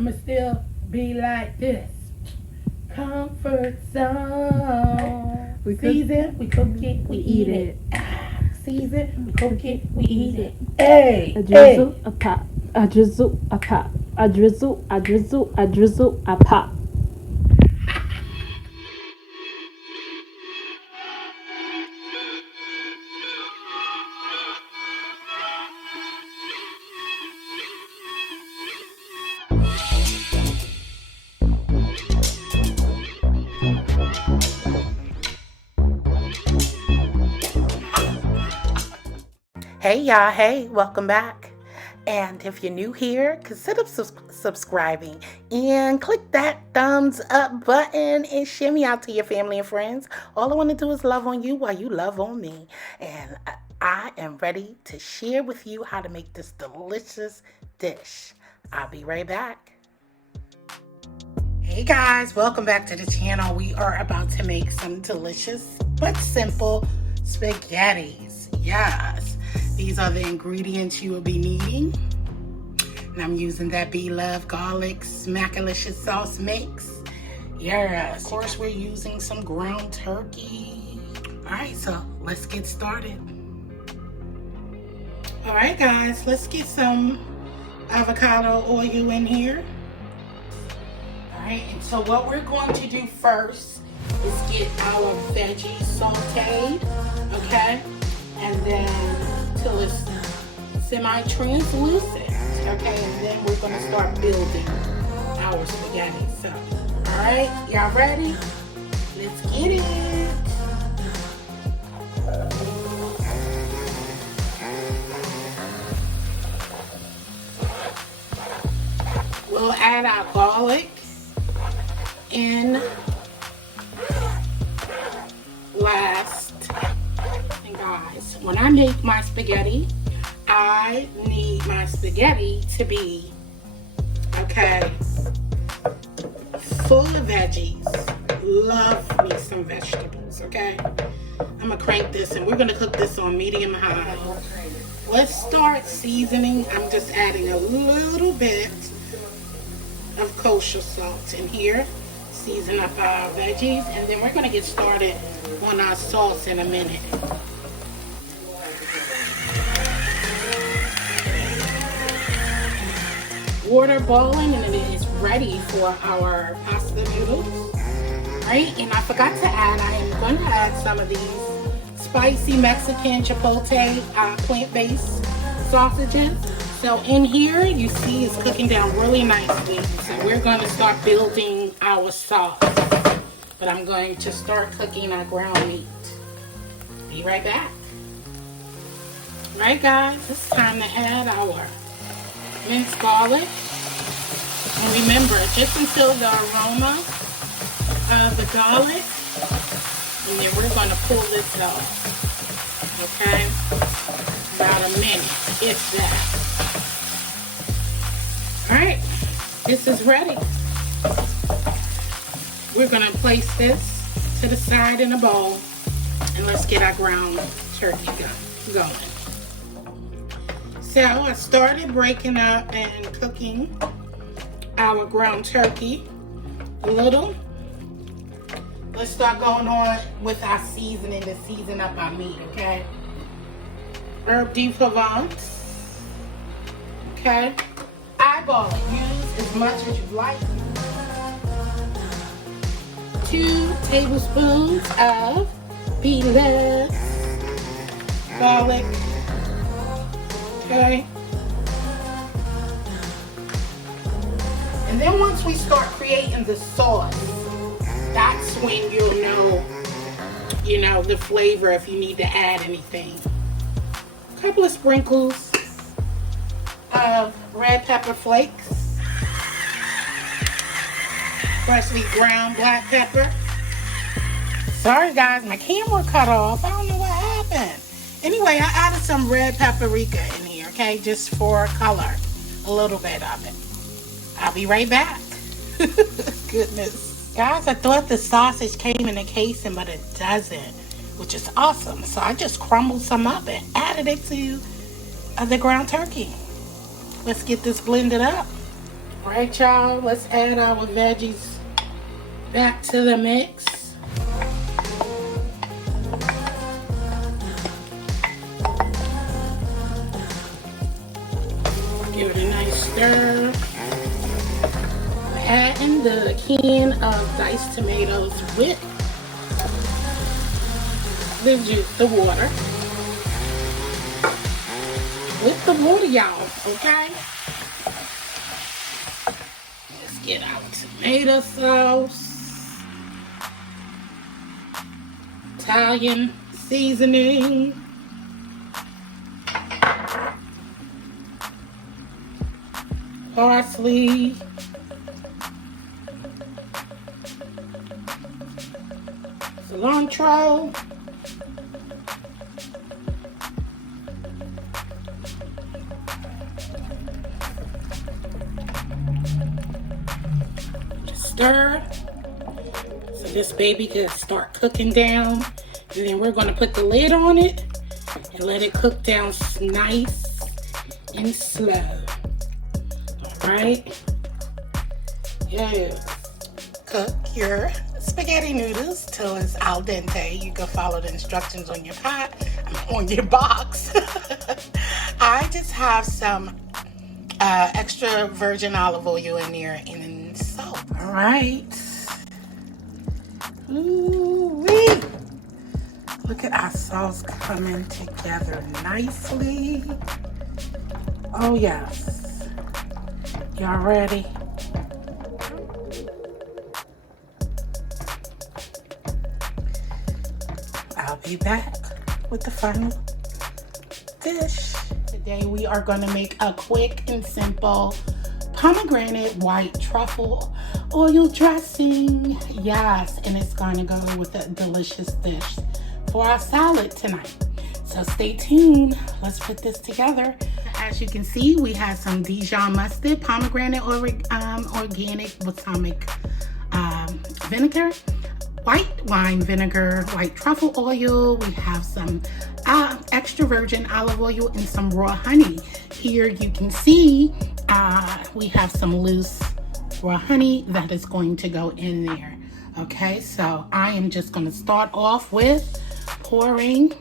I'ma still be like this. Comfort zone. We cook, season, we cook it, we eat it. Season, we cook it, we eat it. A drizzle, a pop. A drizzle, a pop. A drizzle, a drizzle, a drizzle, a pop. Hey y'all, hey, welcome back. And if you're new here, consider subscribing and click that thumbs up button and share me out to your family and friends. All I want to do is love on you while you love on me. And I am ready to share with you how to make this delicious dish. I'll be right back. Hey guys, welcome back to the channel. We are about to make some delicious but simple spaghettis. Yes. These are the ingredients you will be needing. And I'm using that Beloved Garlic Smackalicious Sauce Mix. Yes, of course we're using some ground turkey. Alright, so let's get started. Alright guys, let's get some avocado oil in here. Alright, and so what we're going to do first is get our veggies sauteed, okay? And then till it's semi-translucent, okay? And then we're gonna start building our spaghetti. So, all right, y'all ready? Let's get it. We'll add our garlic in last. Guys, when I make my spaghetti, I need my spaghetti to be, okay, full of veggies. Love me some vegetables, okay? I'm gonna crank this and we're gonna cook this on medium high. Let's start seasoning. I'm just adding a little bit of kosher salt in here. Season up our veggies, and then we're gonna get started on our sauce in a minute. Water boiling, and it is ready for our pasta noodles. Right, and I forgot to add, I am going to add some of these spicy Mexican chipotle plant-based sausages. So in here, you see it's cooking down really nicely. So we're going to start building our sauce. But I'm going to start cooking our ground meat. Be right back. Right guys, it's time to add our minced garlic. And remember, just until the aroma of the garlic, and then we're going to pull this off. Okay? About a minute, if that. Alright, this is ready. We're going to place this to the side in a bowl, and let's get our ground turkey going. So I started breaking up and cooking our ground turkey a little. Let's start going on with our seasoning to season up our meat, okay? Herb de Provence, okay? Eyeball it, use as much as you like. 2 tablespoons of Beloved garlic. Okay. And then once we start creating the sauce, that's when you'll know, the flavor if you need to add anything. A couple of sprinkles of red pepper flakes, freshly ground black pepper. Sorry guys, my camera cut off. I don't know what happened. Anyway, I added some red paprika in here, okay, just for color, a little bit of it. I'll be right back. Goodness. Guys, I thought the sausage came in a casing, but it doesn't, which is awesome. So I just crumbled some up and added it to the ground turkey. Let's get this blended up. All right, y'all, let's add our veggies back to the mix. Give it a nice stir. Add in the can of diced tomatoes with the juice, the water. With the water, y'all, okay? Let's get our tomato sauce. Italian seasoning. Parsley. Cilantro. Stir so this baby can start cooking down, and then we're going to put the lid on it and let it cook down nice and slow. All right, yeah. Cook your spaghetti noodles till it's al dente. You can follow the instructions on your pot, on your box. I just have some extra virgin olive oil in there and salt. All right. Ooh-wee. Look at our sauce coming together nicely. Oh yes. Y'all ready? I'll be back with the final dish. Today we are going to make a quick and simple pomegranate white truffle oil dressing. Yes, and it's going to go with a delicious dish for our salad tonight. So stay tuned. Let's put this together. As you can see, we have some Dijon mustard, pomegranate organic balsamic vinegar, white wine vinegar, white truffle oil. We have some extra virgin olive oil and some raw honey. Here you can see we have some loose raw honey that is going to go in there. Okay, so I am just going to start off with pouring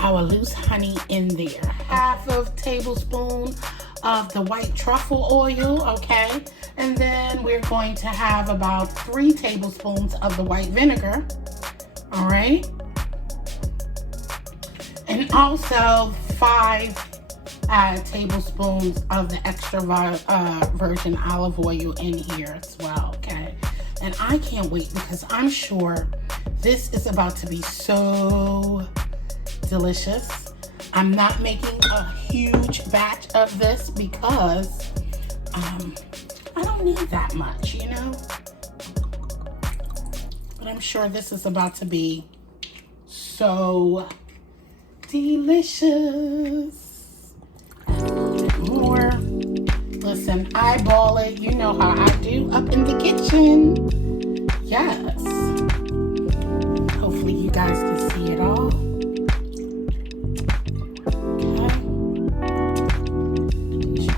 our loose honey in there. Half of tablespoon of the white truffle oil, okay? And then we're going to have about 3 tablespoons of the white vinegar, all right? And also 5 tablespoons of the extra virgin olive oil in here as well, okay? And I can't wait because I'm sure this is about to be so delicious. I'm not making a huge batch of this because I don't need that much, you know? But I'm sure this is about to be so delicious. More. Listen, eyeball it. You know how I do up in the kitchen. Yes. Hopefully you guys can see it all.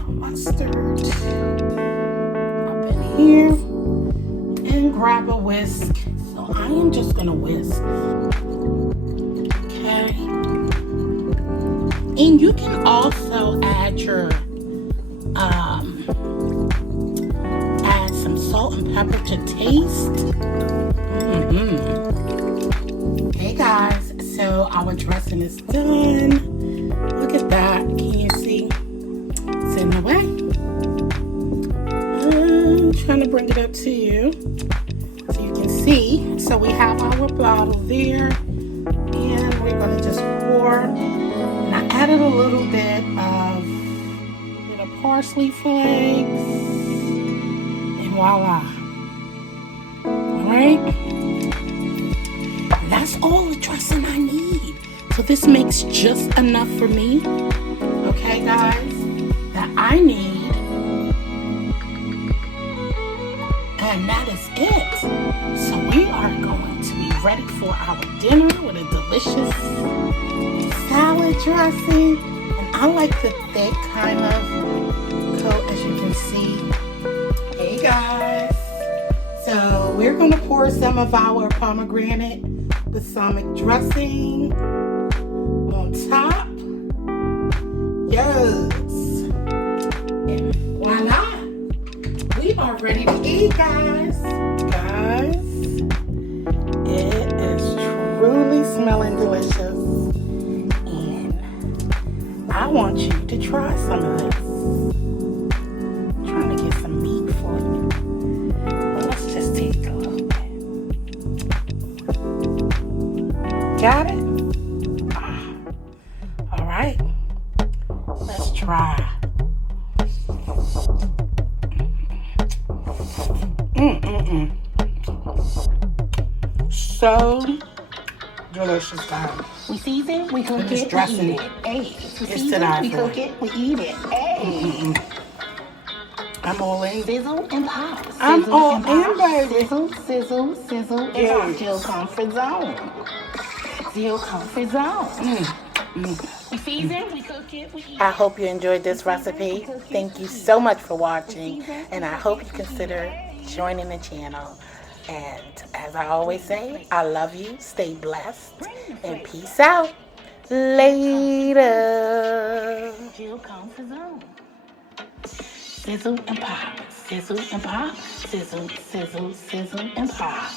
Mustard up in here, and grab a whisk. So I am just gonna whisk. Okay, and you can also add your add some salt and pepper to taste. Hey guys, so our dressing is done. Look at that. Can you see? It's in the way. I'm trying to bring it up to you so you can see. So we have our bottle there, and we're going to just pour. And I added a little bit of parsley flakes, and voila. All right, and that's all the dressing I need. So this makes just enough for me. Okay, guys. That I need, and that is it. So we are going to be ready for our dinner with a delicious salad dressing, and I like the thick kind of coat, as you can see. we're going to pour some of our pomegranate balsamic dressing on top. Yes. And voila. We are ready to eat, guys. Guys, it is truly smelling delicious. And I want you to try some of this. I'm trying to get some meat for you. Well, let's just take a little bit. Got it? All right. Let's try. So delicious, guys. We season, we cook Just it, dressing we eat it. it. Hey, we Just season, to die we for. cook it, we eat it. Hey, I'm all in. sizzle and pop. I'm Sizzle all and pop. in, baby. Sizzle, sizzle, sizzle, and Yes. pop. Jill comfort zone. Jill comfort zone. We season, we cook it, we eat I it. hope you enjoyed this recipe. Thank you so much for watching, and I hope you consider joining the channel. And as I always say, I love you, stay blessed, and peace out. Later. Jill comfort zone. Sizzle and pop. Sizzle and pop. Sizzle, sizzle, sizzle and pop.